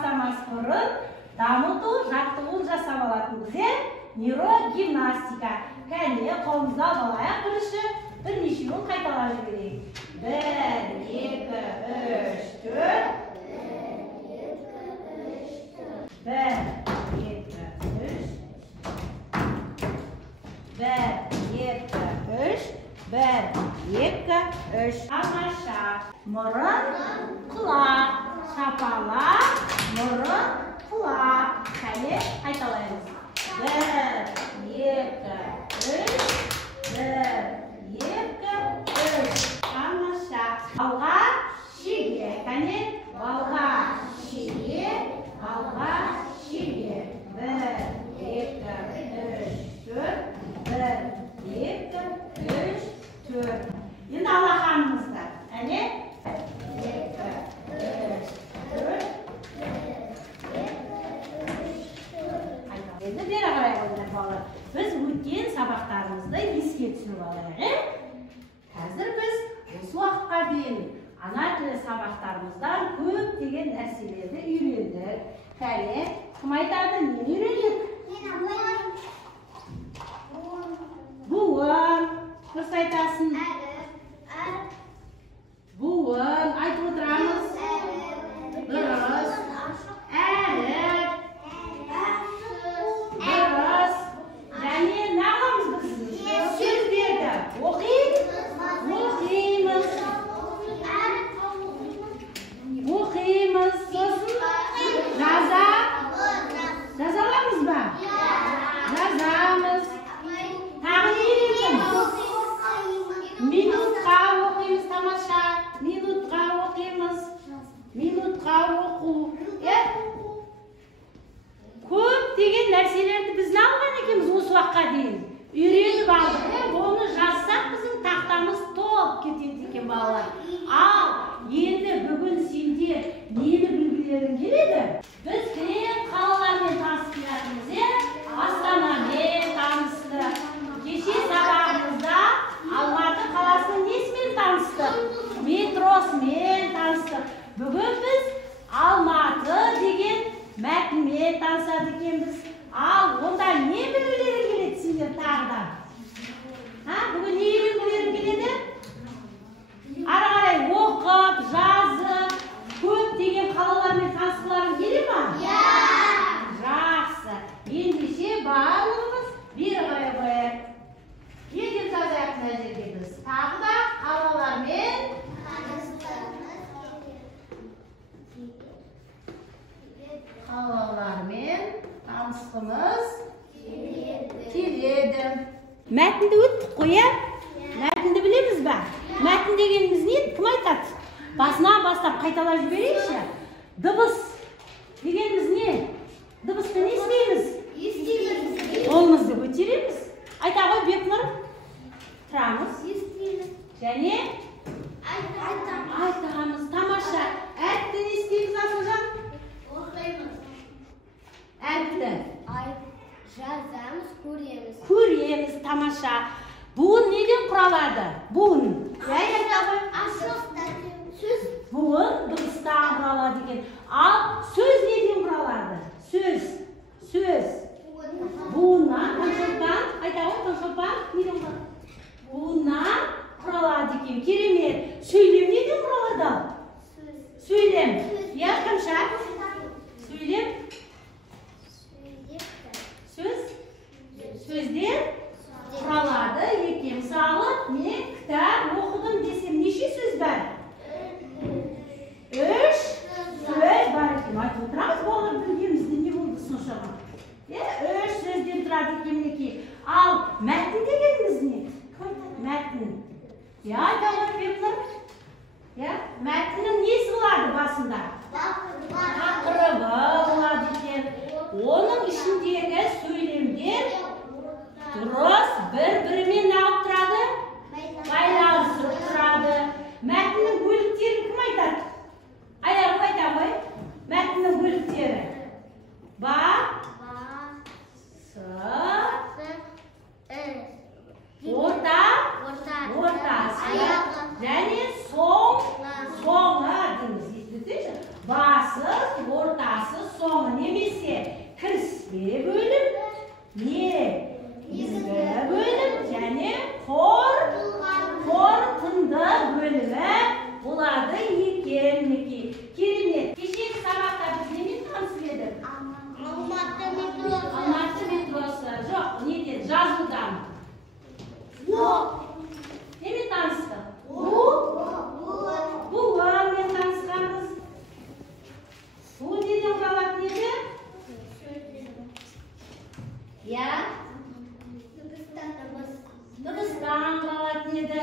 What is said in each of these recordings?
бастамас бұрын дамыту жаттығуын жасап алатынбыз, нейрогимнастика. Кәне, қолымызды алайық бірінші, бірнешеуін қайталап жіберейік. 1, 2, 3, 4. 1, 2, 3. Тамаша. Мұрын, құлақ. Шапалақ, мұрын, құлақ. Кәне, қайталаймыз. 1, 2, 3. 1, 2, 3. Тамаша. Балға, шеге. Кәне, балға, шеге. Балға, шеге. 1, 2, 3, 4. 1, 2, 3, 4. Енді алақанымызда. Әне? 1, 2, 3, 4. Енді бері қарай қойыңдар балалар. Біз өткен сабақтарымызды еске түсіріп алайық. Қазір біз осы уақытқа дейін ана тілі сабақтарымыздан көптеген нәрселерді үйрендік. Кәне, кім айтады, нені үйрендік? Буын. Дұрыс айтасың. Буын. Айтып отырамыз. Дұрыс. Әріп. Дұрыс. Және нағамыз біз сөздерді оқимыз. Сосын жазаламыз ба? Жазамыз. Тағы не үйренеміз? Минутқа оқимыз. Тамаша. Минутқа оқимыз. Минутқа оқу. Көптеген нәрселерді біз не алған екенбіз осы уақытқа дейін? Үйреніп алдық. Оны жазсақ біздің тақтамыз толып кетеді екен балалар. Ал енді бүгін сендер нені білгілерің келеді? Біз кілең қалалармен танысып жатырмыз. Астанамен таныстық. Кеше сабағымызда Алматы қаласының несімен таныстық? Метросымен таныстық. Бүгін біз Алматы деген мәтінмен танысады екенбіз. Ал онда не білгілерің келеді сендер тағыда? Бүгін не үйренгілерің келеді? Ары қарай оқып, жазып, көптеген қалалармен танысқыларың келе ма? Жақсы. Ендеше барлығымыз бері қарай қояйық. Ертең жазайық мына жерге біз. Тағы да қалалармен танысқымыз келеді. Мәтінді өттік қой, Мәтінді білеміз ба? Мәтін дегеніміз не? Кім айтады? Басынан бастап қайталап жіберейікші. Дыбыс дегеніміз не? Дыбысты не істейміз? Қолымызды көтереміз. Айта ғой, Бекнұр. Тұрамыз. Және айтамыз. Тамаша. Әріпті не істейміз, Асылжан? Әріпті жазамыз, көреміз. Тамаша. Буын неден құралады? Буын. Буын дыбыстан құралады екен. Ал сөз неден құралады? Сөз. Буыннан, таңшолпан. Айта ғой, таңшолпан. Неден құралады? Буыннан құралады екен. Керемет. Сөйлем неден құралады? Сөйлем. Кімшат? Сөйлем. Сөзден құралады екен. Мысалы, мен кітап оқыдым десем, неше сөз бар? 3 сөз бар екен. Айтып отырамыз, балалар білгенімізде не болды соншама? 3 сөзден тұрады екен мінекей. Ал мәтін дегеніміз не? Мәтін. Айта ғой, Бекнұр. Мәтіннің несі болады басында? Тақырыбы болады екен. Оның ішіндегі сөйлемдер дұрыс бір-бірімен неғып тұрады? Байланысып тұрады. Мәтіннің бөліктерін кім айтады? Аяғы айта ғой. Мәтіннің бөліктері. Ортасы және соңы дейміз. Естідіңіздерші? немесе кіріспе бөлім, негізгі бөлім және қорытынды бөлімі болады екен. Керемет. Кешегі сабақта біз немен танысып едік? Алматы метросы. Алматы метросы. Жоқ, неден? Жазудан. Немен таныстық? Буынмен танысқанбыз. Бу неден құралатын еді? Я? Дыбыстан құралатын еді.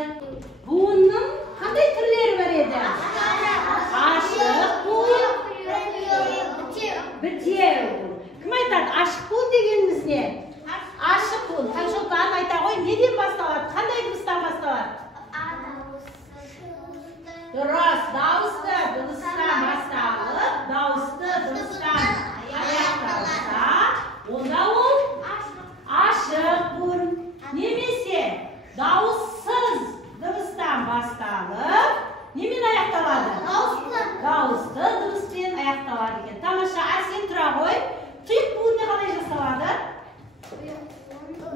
Буынның қандай түрлері бар еді? Ашық буын, бітеу. Кім айтады? Ашық буын дегеніміз не? Ашық буын. Таңшолпан айта ғой, неден басталады? Қандай дыбыстан басталады? Дұрыс, дауысты дыбыстан басталып, дауысты дыбыстан аяқталса, онда ол ашық буын. Немесе дауыссыз дыбыстан басталып, немен аяқталады? Дауысты дыбыспен аяқталады екен. Тамаша, сен тұра ғой. Тұйық буыны қалай жасалады?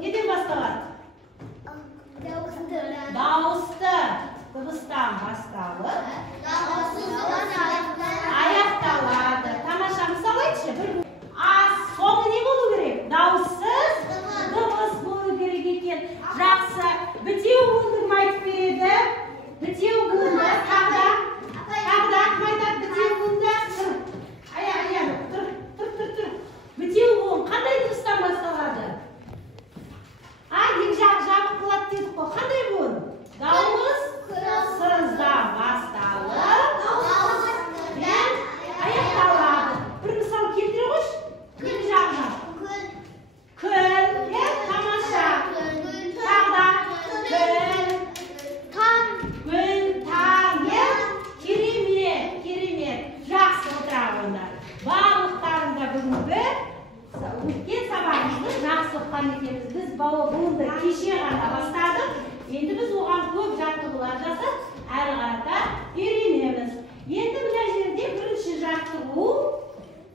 Неден басталады? Дауысты дыбыстан басталып, аяқталады. Тамаша, мысал айтшы. Соңы не болу керек? Дауыссыз дыбыс болу керек екен. Жақсы. Бітеу буынды кім айтып береді? Бітеу буынды тағы да кім айтады? Бітеу буынды тұр. Бітеу буын қандай дыбыстан басталады? Екі жағы жабық болады дедік қой. Қандай буын? Дауыссыздан басталып, аяқталады. Бір мысал келтіре қойшы. Екі жағы жабық. Күн, тамаша. Тағы таң. Керемет. Жақсы отыра онда. Барлықтарында бүгінгі өткен сабағымызды жақсы оқыған екенбіз. Біз буынды кеше ғана бастадық. Енді біз оған көп жаттығулар жасап, әрі қарата үйренеміз. Енді мына жерде бірінші жаттығу.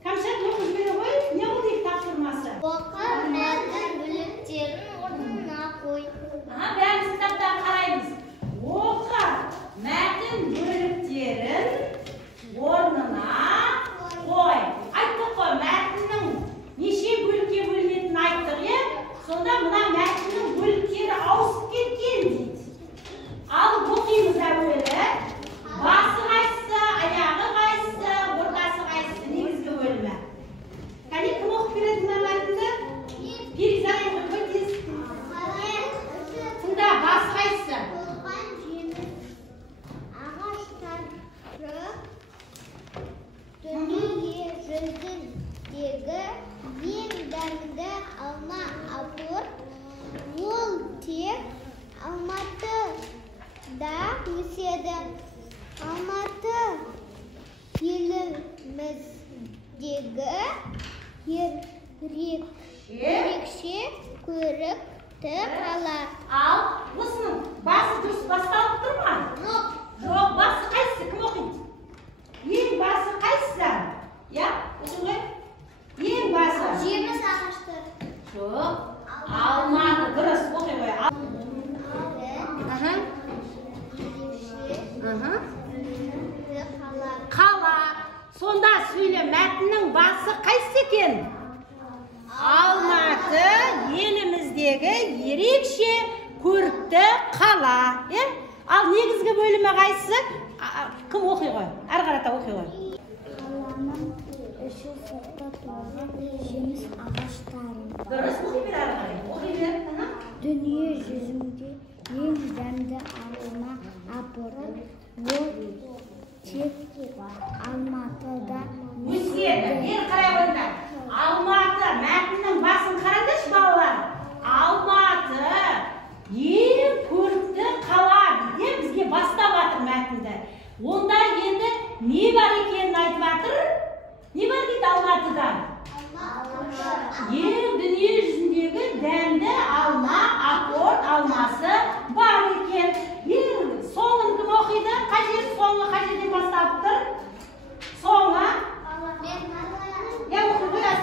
Кәмшат оқып бере ғой, не ол дейік тапсырмасы? Оқы мәтін бөліктерін орнына қой. Бәріміз кітаптан қараймыз. Оқы мәтін бөліктерін орнына қой. Айттық қой, мәтіннің неше бөлікке бөлінетінін айттық, е? Сонда мына мәтіннің бөліктері ауысып кеткен дейді. Алып оқимыз әуелі. Басы қайсысы, аяғы қайсысы, ортасы қайсысы, негізгі бөлімі. Кәне, кім оқып береді мына мәтінді? Перизат оқып өтесіз. Тыңда, басы қайсысы? Дүние жүзіндегі ең дәмді алма апыр. Ол тек Алматыда өседі. Алматы еліміздегі ерекше көрікті қала. Ал, осының басы дұрыс басталып тұр ма? Жоқ, басы қайсысы? Кім оқиды? Ең басы қайсысы? Я, осы ғой? Ең басы? Жеміс ағашты. Жоқ, алманы дұрыс оқи ғой. Қала. Сонда сөйле, мәтіннің басы қайсысы екен? Алматы еліміздегі ерекше көрікті қала. Ал негізгі бөлімі қайсысы? Кім оқи ғой? Әрі қарата оқи ғой. Қаланың іші сырты толы жеміс ағаштары. Дұрыс оқи бер, әрі қарай. Оқи бер. Дүние жүзінде ең дәмді алма апыры. Ол тек Алматыда өседі. Бер қарай қойыңдар. Алматы мәтіннің басын қараңдаршы балалар. Алматы ең көрікті қала дейді. Бізге бастап жатыр мәтінді. Онда енді не бар екенін айтып жатыр? Не бар дейді Алматыда? Ең дүние жүзіндегі дәмді алма, апорт алмасы бар екен. Соңын кім оқиды? Қажет соңы қажеттен бастап тұр? Соңы? Я оқи қоясың.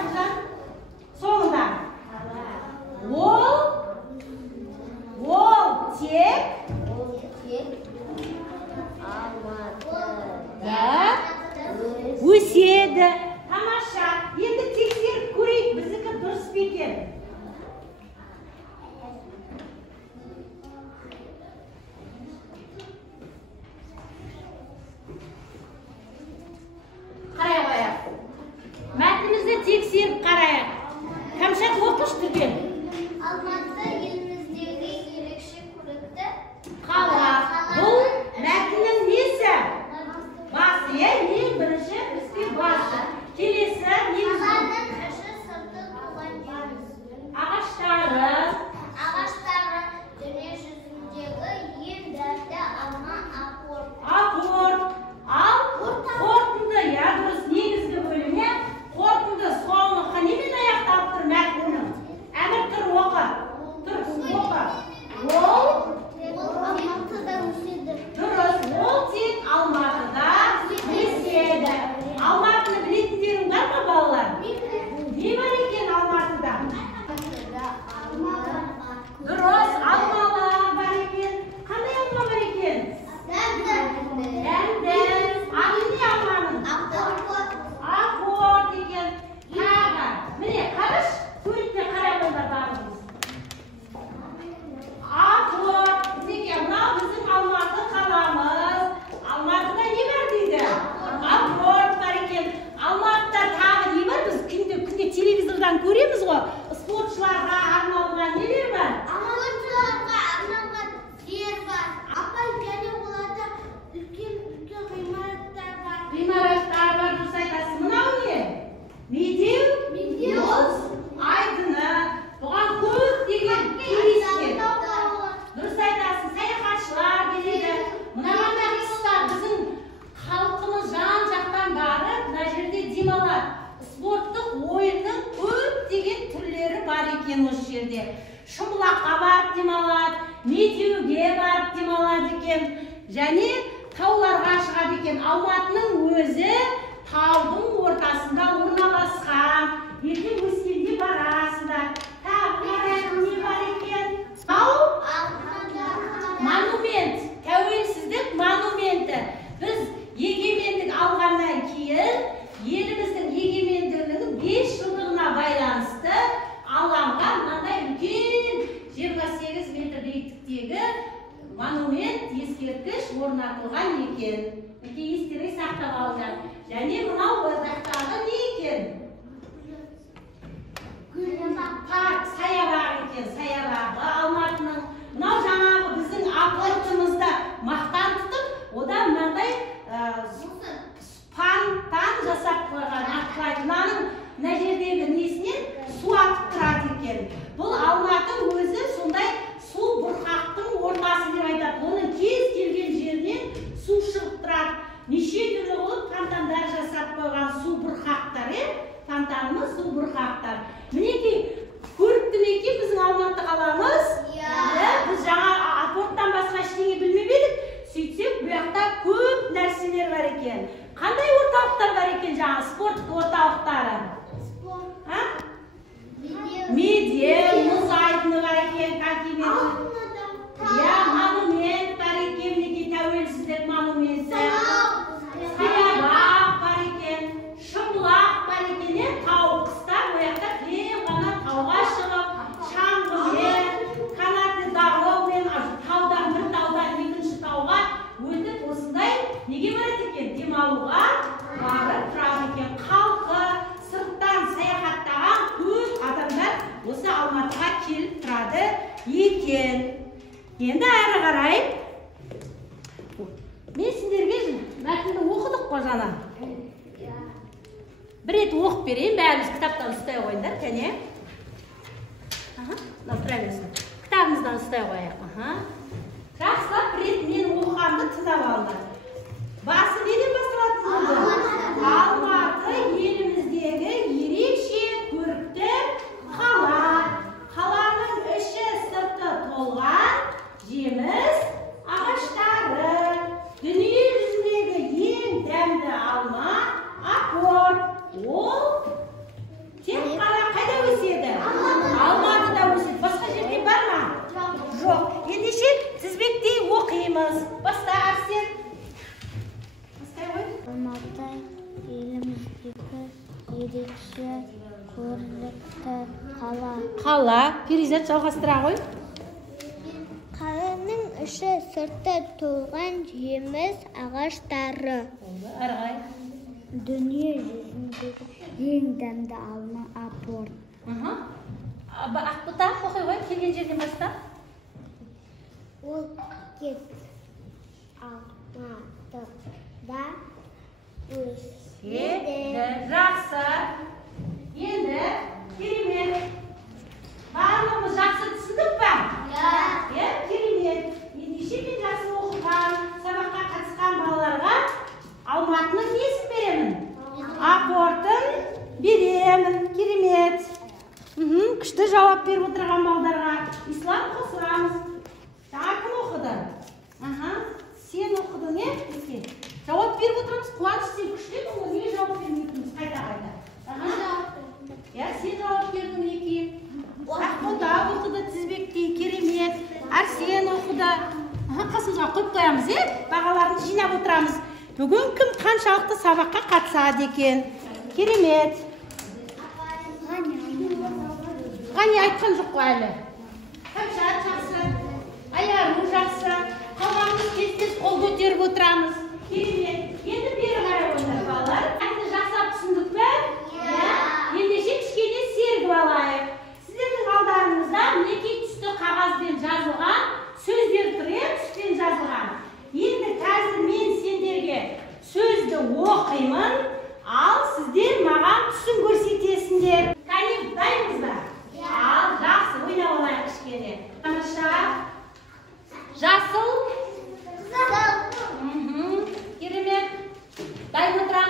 жерде. Шымбұлаққа барып демалады, Медеуге барып демалады екен, және тауларға шығады екен. Алматының өзі таудың ортасында орналасқан. Ертең өскенде барасыздар. Тағы не бар екен? Тау? Монумент, тәуелсіздік монументі. Біз егемендік алғаннан кейін, еліміздің егемендігінің 5 жылдығына байланысты алаңға мынандай үлкен 28 метр биіктіктегі монумент, ескерткіш орнатылған екен. Естеріңізге сақтап алыңдар. Және мынау жақтағы не екен? Парк, саябақ екен, саябағы Алматының. Мынау жаңағы біздің апортымызда мақтан тұтып, одан мынандай фонтан жасап қойған. Мынаның мына жердегі несінен су атып тұрады екен. Бұл Алматы өзі сондай су бұрқақтың ортасы деп айтады. Оның кез келген жерінен су шығып тұрады. Неше түрлі болып фонтандар жасап қойған су бұрқақтар, фонтанымыз су бұрқақтар. Мінекей, көрікті ме екен біздің Алматы қаламыз? Біз жаңа апорттан басқа ештеңе білмеп едік. Сөйтсек, бұл жақта көп нәрселер бар екен. Қандай орталықтар бар екен жаңа спорт орталықтары? Медеу, мұз айдыны бар екен, монумент бар екен, тәуелсіздік монументі. Саябақ бар екен, Шымбұлақ бар екен, тау қыста бояқта кілем ғана тауға шығып, шаңғымен, канатты дағылаумен таудан бір таудан екінші тауға өтіп осындай неге барады екен? Демалуға барып тұрады екен. Халқы сырттан саяхаттаған көп адамдар осы Алматыға келіп тұрады екен. Енді әрі қарай мен сендерге мәтінді оқыдық қой жаңа. Бір рет оқып берейін, бәріміз кітаптан ұстай қойыңдар, кәне. Тұра берсін. Кітабымыздан ұстай қойайық. Жақсылап бір рет мен оқығанды тыңдап алыңдар. Басы неден басталады? Алматы еліміздегі ерекше көрікті қала. Қаланың іші сырты толған жеміс ағаштары. Дүние жүзіндегі ең дәмді алма апорт. Ол тек қана қайда өседі? Алматыда өседі. Басқа жерде бар ма? Жоқ. Ендеше тізбектей оқимыз. Баста Арсен. Алматы еліміздегі ерекше көрікті қала. Қала. Перизат жалғастыра ғой. Қаланың іші сырты толған жеміс ағаштары. Дүние жүзіндегі ең дәмді алма апорт. Ақбұта оқи ғой, келген жерден баста. Ол кет Алматыда өседі. Жақсы. Енді керемет. Барлығымыз жақсы түсіндік пе? Керемет. Ендеше мен жақсы оқыған, сабаққа қатысқан балаларға Алматының несін беремін? Апортын беремін. Керемет. Күшті жауап беріп отырған балдарға. Ислам қосырамыз. Жаңа кім оқыды? Сен оқыдың, жауап беріп отырамыз. Қуаныш, сен күштен ол не жауап бермейтініміз қайта-қайта? Сен жауап бердің екен. Ақбота оқыды тізбектей, керемет. Арсен оқыды. Қасымызға қойып қоямыз, бағаларын жинап отырамыз. Бүгін кім қаншалықты сабаққа қатысады екен? Керемет. Ғани айтқан жоқ қой әлі. Кәмшат жақсы, Аяру жақсы, қалғанымыз тез-тез қол көтеріп отырамыз. Керемет. Енді бері қарай ойнар балалар. Әнді жақсап түсіндік пе? Ендеше кішкене сергіп алайық. Сіздердің алдарыңызда мінекей түсті қағазбен жазылған сөздер тұр, түстен жазылған. Енді қазір мен сендерге сөзді оқимын, ал сіздер маған түсін көрсетесіңдер. Кәне, дайынбыз ба? Ал, жақсы, ойнап алайық кішкене. Тамаша. Жасыл. Керемет. Дайын отырамыз.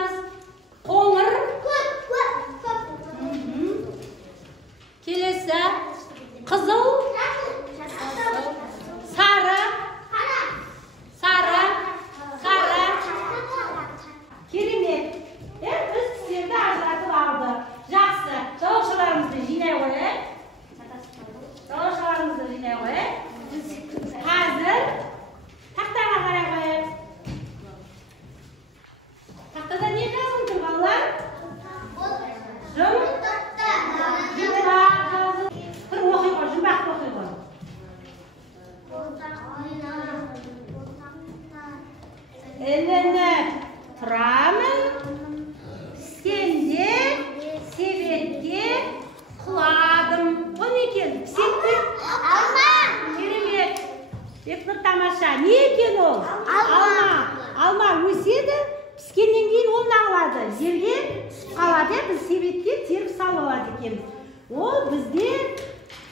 қалады, біз себетке теріп салып алады екенбіз. Ол бізде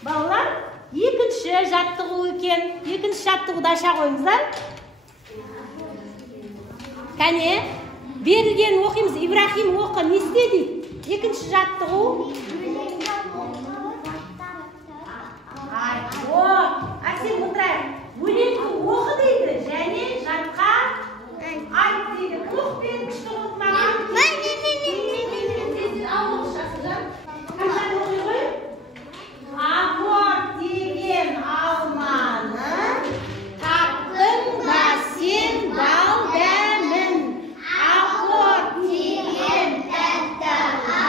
балалар екінші жаттығу екен. Екінші жаттығуды аша қойыңыздар. Кәне, берілген оқимыз. Ибрахим оқы, не істе дейді? Екінші жаттығу. Әсем отырайық. Өлеңді оқы дейді, және жатқа айт дейді. Оқпен күшті ұмытпаған. Апорт деген алманы таптың да сен бал дәмін. Апорт деген тәттіға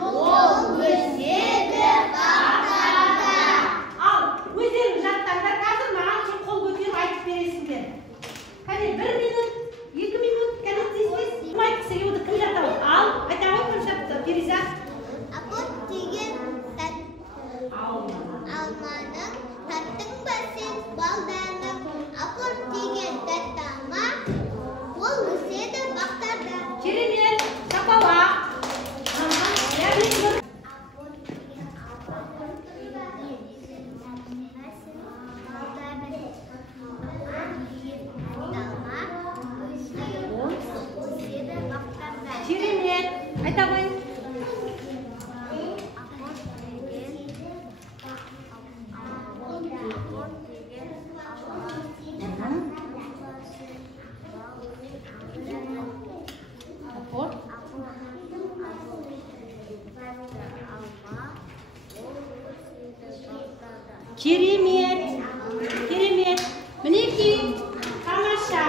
ол өседі бақтарда. Ал, өздерің жаттаңдар, қазір маған кеп қол көтеріп айтып бересіңдер. Кәне, 1 минут, 2 минут, кәне тез-тез. Кім айтқысы келді, кім жаттау? Ал, айта ғой, кім жаттау? Периза. Апорт деген алманың таттың ба сен бал дәмін. Апорт деген тәттіға ол өседі бақтарда. Керемет, шапалақ. Керемет, айта ғой. Керемет, керемет. Мінекей, тамаша.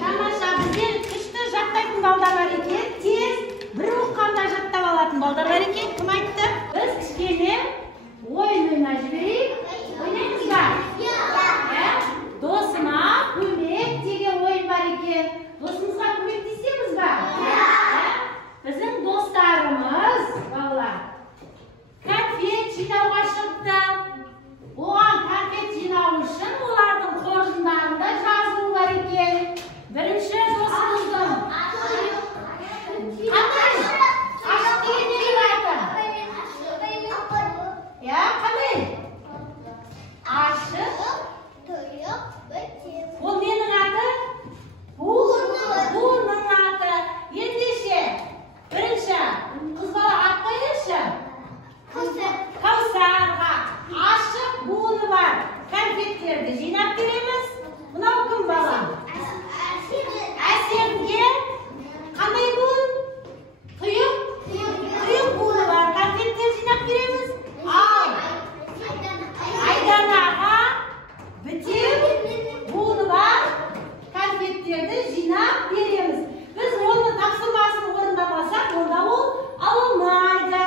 Тамаша, бізде күшті жаттайтын балдар бар екен. Тез бір оққанда жаттап алатын балдар бар екен. Кім айтты? Біз кішкене ойын ойнап жіберейік. Ойнаймыз ба? Досыма көмек деген ойын бар екен. Досымызға көмектесеміз ба? Біздің достарымыз, балалар, конфет жинауға шықты. Оған конфет жинау үшін олардың қоржындарында жазу бар екен. Бірінші досымыздың қандай? Ашық деген неге барды? Қандай? Ашық. Ол менің аты? Буының аты. Ендеше, бірінші қыз бала ат қойыңызшы. Каусарға ашық буыны бар конфеттерді жинап береміз. Мынау кім бала? Әсемге қандай буын? Тұйық буыны бар конфеттер жинап береміз. Ал Айданаға бітеу буыны бар конфеттерді жинап береміз. Біз оны тапсырмасын орындамасақ, онда ол алынмайды.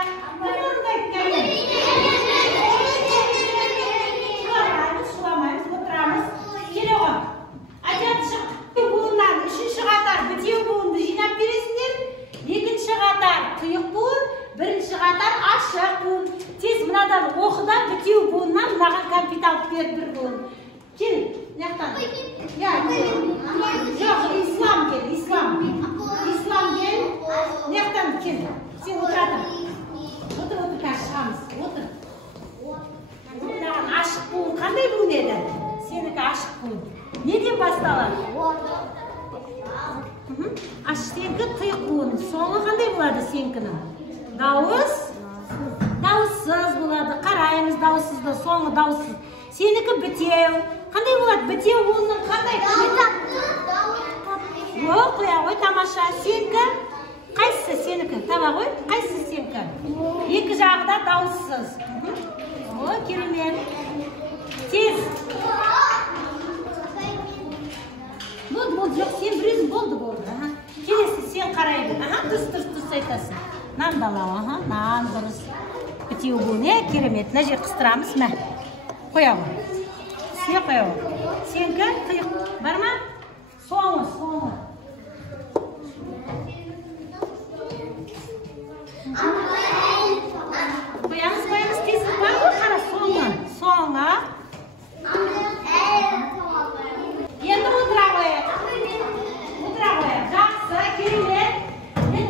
Шуламаймыз, отырамыз. Келе ғой. Айтады шық. Буыннан үшінші қатар бітеу буынды жинап бересіңдер. Екінші қатар тұйық буын, бірінші қатар ашық буын. Тез мынадан оқыда бітеу буыннан мынаған конфет алып беріп бір буын. Кел, наяқтан. Жоқ, ислам кел, ислам. Ислам кел. Наяқтан кел. Сен отыратын. Отыр, қазір шығамыз. Отыр. Мынаған ашық буын қандай буын еді? Сенікі ашық буын. Неден басталады? Сенікі тұйық буын. Соңы қандай болады сенікінің? Дауыс? Дауыссыз болады. Қараймыз дауыссызды, соңы дауыссыз. Сенікі бітеу. Қандай болады? Бітеу буынның қандай? Қоя ғой, тамаша. Сенікі? Қайсысы сенікі? Таба ғой, қайсысы сенікі? Екі жағы да дауыссыз. О, керемет. Тез. Болды, жоқ, сен бір өзің болды. Келесі сен қарайды. Дұрыс айтасың. Нан балау, нан дұрыс. Бітеу буын, керемет. Мына жер қыстырамыз, мә. Қоя ғой. Сен қоя ғой. Сенікі тұйық бар ма? Соңы. Қоямыз, тезіп бар ғой, қара соңы. Енді отыра қояйық. Жақсы, керемет. Мен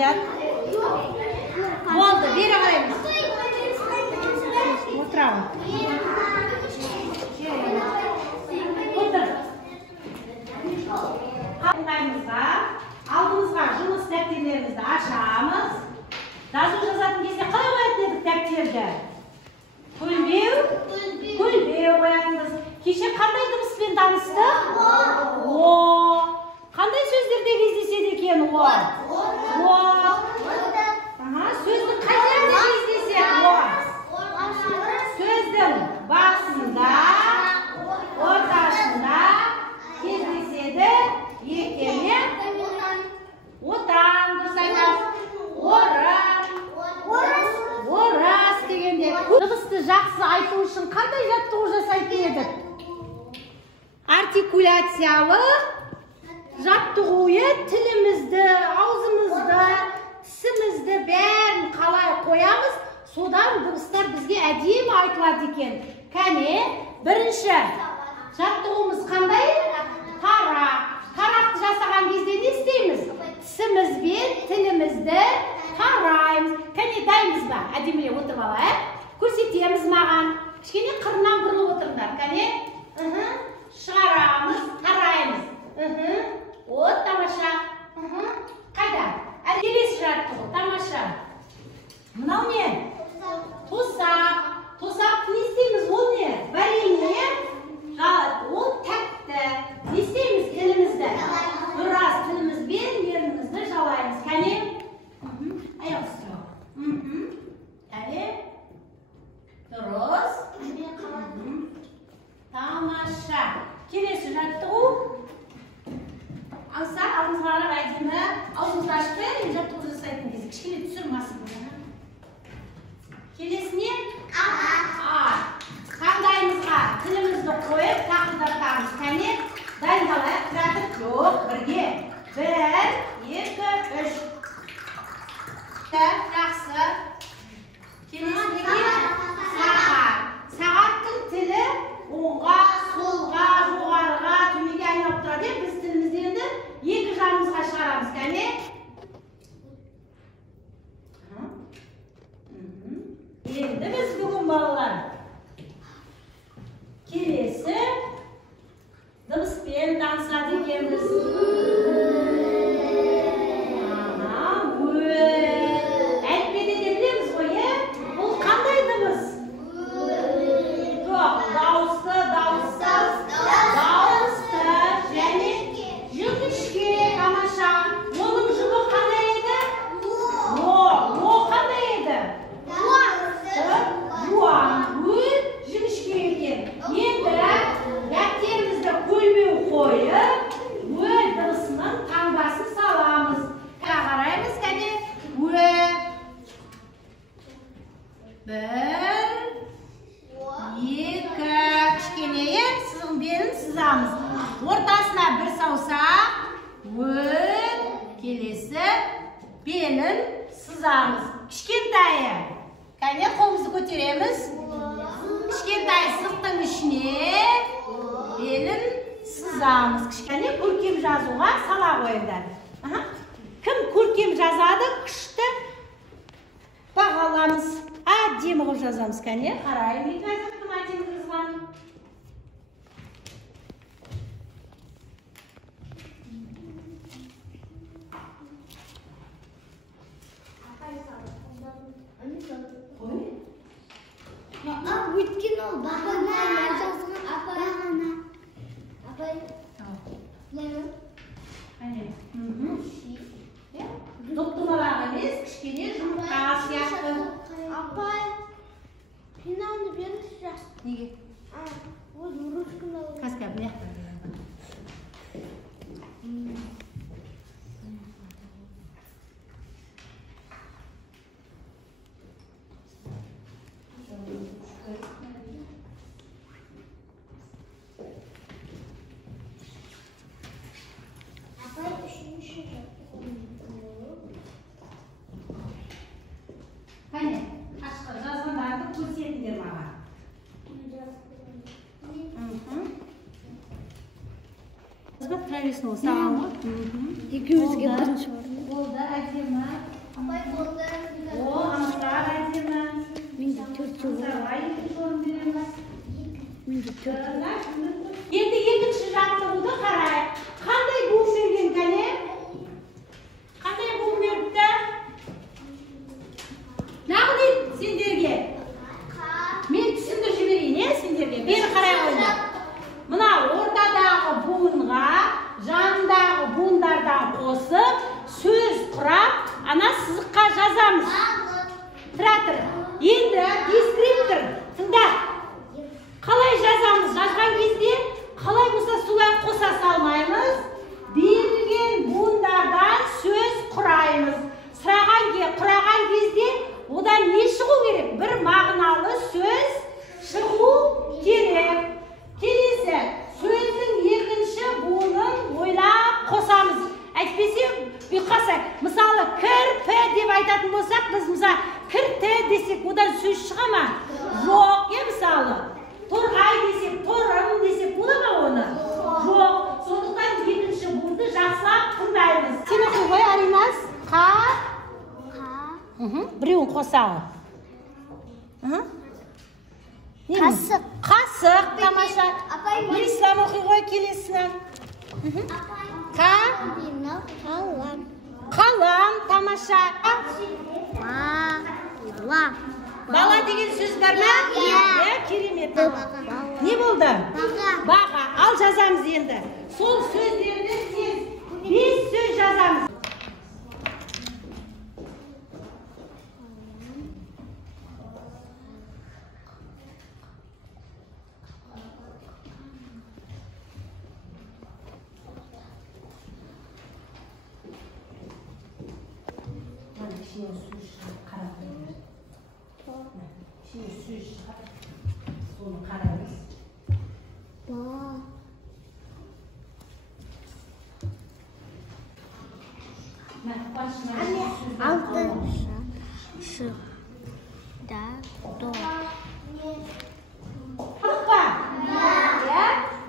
Айзат. Болды, бері қараймыз. Отырамын. Отыр. Қабылдаймызға, алдымызға жұмыс дәптерлерімізді ашамыз. Жазу жазатын кезде қалай қоятын едік дәптерді? Көлбеу қоятынбыз. Кеше қандай дыбыспен таныстық? О. Қандай сөздерде кездеседі екен о? Сөздің қай жерде кездеседі о? Сөздің басында, ортасында кездеседі екені отан, дұрыс айтасыз. Орас дегенде дыбысты жақсы айту үшін қандай жаттығу жасайтын едік? Артикуляциялық жаттығуы тілімізді, аузымызды, тісімізді бәрін қалай қоямыз, содан дыбыстар бізге әдемі айтылады екен. Кәне, бірінші жаттығуымыз қандай? Тарақ. Тарақты жасаған кезде не істейміз? Тісімізбен тілімізді тараймыз. Кәне, дайынбыз ба? Әдемілеп отырып ала, көрсетеміз маған. Кішкене қырынан бұрылып отырыңдар. Кәне, шығарамыз, тараймыз. От, тамаша. Қайда? Келесі жаттығу, тамаша. Мынау не? Тосақ. Тосақты не істейміз? Ол не? Варенье. Ол тәтті. Не істейміз тілімізді? Біраз тілімізбен ернімізді жалаймыз. Кәне? Аяқ үстіне. Кәне? Дұрыс. Тамаша. Келесі жаттығу. Аңса, алдыңызға қарап әдемі. Аузыңызды ашып қояйын, жаттығу жасайтын кезде. Кішкене түсірмасын. Келесіне? Қандайымызға тілімізді қойып, тақылдатамыз. Кәне? Дайындалайық, тұратып. Жоқ, бірге. 1, 2, 3. Жақсы. Келесіне? Сағат. Сағаттың тілі оңға, солға, жоғарыға, төменге айналып тұрады. Біз тілімізді енді екі жағымызға шығарамыз. Кәне? Енді біз бүгін балалар келесі дыбыспен танысады екенбіз. Әліппеде де білеміз ғой, бұл қандай дыбыс? Жоқ, дауысты, дауыссыз, дауысты және жіңішке, тамаша. Оның жұбы қандай еді? О қандай еді? Жуан, жіңішке екен. Енді дәптерімізді көлбеу қойып, дыбысының таңбасын саламыз. Қараймыз, кәне? 1, 2, кішкенеге сызғымен сызамыз. Ортасына бір саусақ, келесі белін сызамыз. Кішкентайы. Кәне, қолымызды көтереміз. Кішкентай сызықтың ішіне белін сызамыз. Кішкене көркем жазуға сала қойыңдар. Кім көркем жазады, күшті бағаламыз. Әдемі қылып жазамыз. Кәне, қарайым. Кім әдемі жазған? Өткен ол бағана жазған бағана. Апай. Доқтымалақ емес, кішкене жұмыртқа сияқты. Апай, пенаны беріңізші. ба? Тұра берсін ол саған ғой. Екеумізге бірінші орын. Болды, әдемі. Апай болды. О, Ансар әдемі. Менде 4 жыл. Ансарға екінші орын береміз. Менде 4. Енді екінші жаттығуды қарайық. Қандай буын берген кәне? Қандай буын беріпті? Нағы дейді сендерге? Мен түсіндіріп жіберейін, сендерге. Бері қарай қойыңдар. Мына ортадағы буынға жанындағы буындардан қосып, сөз құрап, ана сызыққа жазамыз. Тұра тұр. Енді дескриптор. Тыңда. Қалай жазамыз? Жазған кезде қалай болса солай қоса салмаймыз. Берілген буындардан сөз құраймыз. Құраған кезде одан не шығу керек? Бір мағыналы сөз шығу керек. Келесі, сөздің екінші буынын ойлап қосамыз. Әйтпесе, ұйқаса, мысалы, кір-пі деп айтатын болсақ, біз мысалы, кір-ті десек, одан сөз шыға ма? Жоқ, мысалы. Торғай десек, торым десек, бола ма оны? Жоқ. Сондықтан екінші буынды жақсылап тыңдаймыз. Сен оқи ғой, Аринас? Біреуін қосағы. Қасық. Қасық, тамаша. Ислам оқи ғой келесіні. Қалам. Қалам, тамаша. Бала. Бала деген сөз бар ма? Иә, керемет. Не болды? Баға. Ал жазамыз енді. Сол сөздерді сен 5 сөз жазамыз. Соны қараймыз.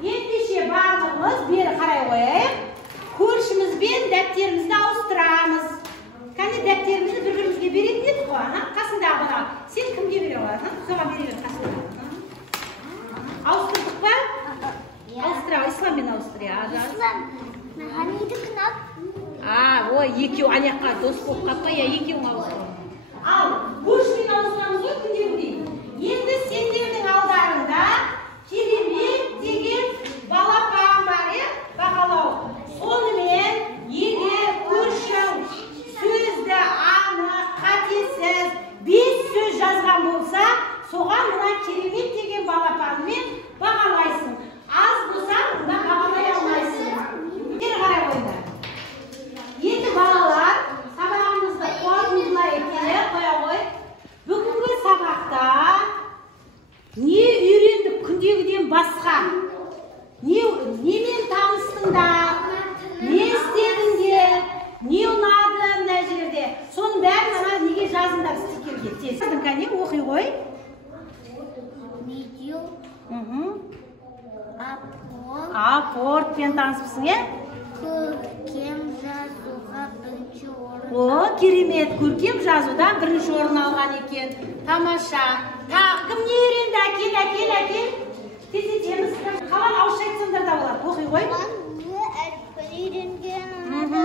Ендеше барлығымыз бері қарай қойайық. Көршімізбен дәптерімізді ауыстырамыз. Кәне дәптерімізді бір-бірімізге беретін едік қой. Қасындағы бала. Сен кімге бере аласың? Соған бере бер қасындағы. Ауыстырдық па? Ауыстыра, Исламмен ауыстыря. Ой, екеу анаяққа дос болып қаппа, екеуің ауыстыру. Ал, көршімен ауыстырамыз ғой күндегідей. Енді сендердің алдарында керемет деген балапан бар, бағалау. Сонымен, егер көршің сөзді анық, қатесіз, 5 сөз жазған болса, соған мына керемет деген балапанмен бағалайсың. Аз болса, мына бағалай алмайсың. Бері қарай қойыңдар. Енді балалар, сабағымызды қорытындылай келе қоя қой. Бүгінгі сабақта не үйрендік күндегіден басқа? Немен таныстыңдар? Не істедіңдер? Не ұнады мына жерде? Соның бәрін ана неге жазыңдар стикерге? Тез. Кәне оқи қой. Видео. Апортпен танысыпсың, е? Көркем жазуға бірінші орын. О, керемет, көркем жазудан бірінші орын алған екен. Тамаша. Тағы кім не үйренді? Әкел. Тез-тез қалан ауызша айтсаңдар да болады. Оқи ғой. Әрпін үйренген ұнады.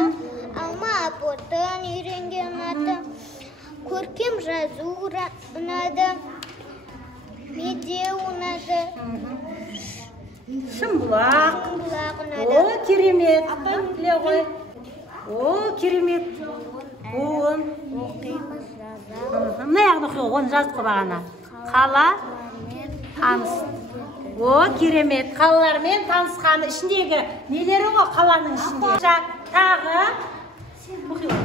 Алма апортын үйренген ұнады. Көркем жазу ұнады. Медеу ұнады. Шымбұлақ. ұнады. О, керемет. Біле ғой. О, керемет. Буын. Оқимыз, жазамыз. Мына яғын оқи ғой, оны жаздық қой бағана. Қала. Таныс. О, керемет. Қалалармен танысқаны ішіндегі нелері ғой қаланың ішінде. Тағы. Оқи ғой.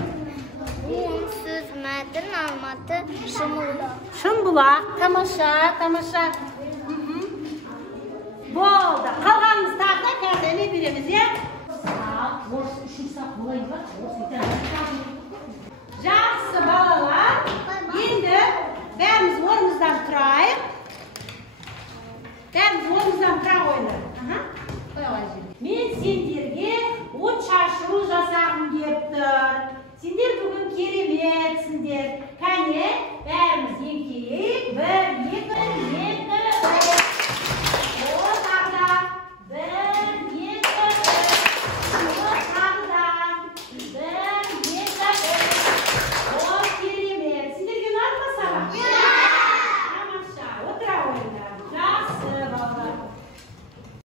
Сөз мәтін, Алматы, Шымбұлақ. Шымбұлақ. Тамаша. Болды. Қалғанымыз тағы да қазір не береміз, е? Орыс үшін сақ болайын ба? Жақсы балалар. Енді бәріміз орнымыздан тұрайық. Бәріміз орнымыздан тұра қойыңдар. Мен сендерге etsinler. Kane ve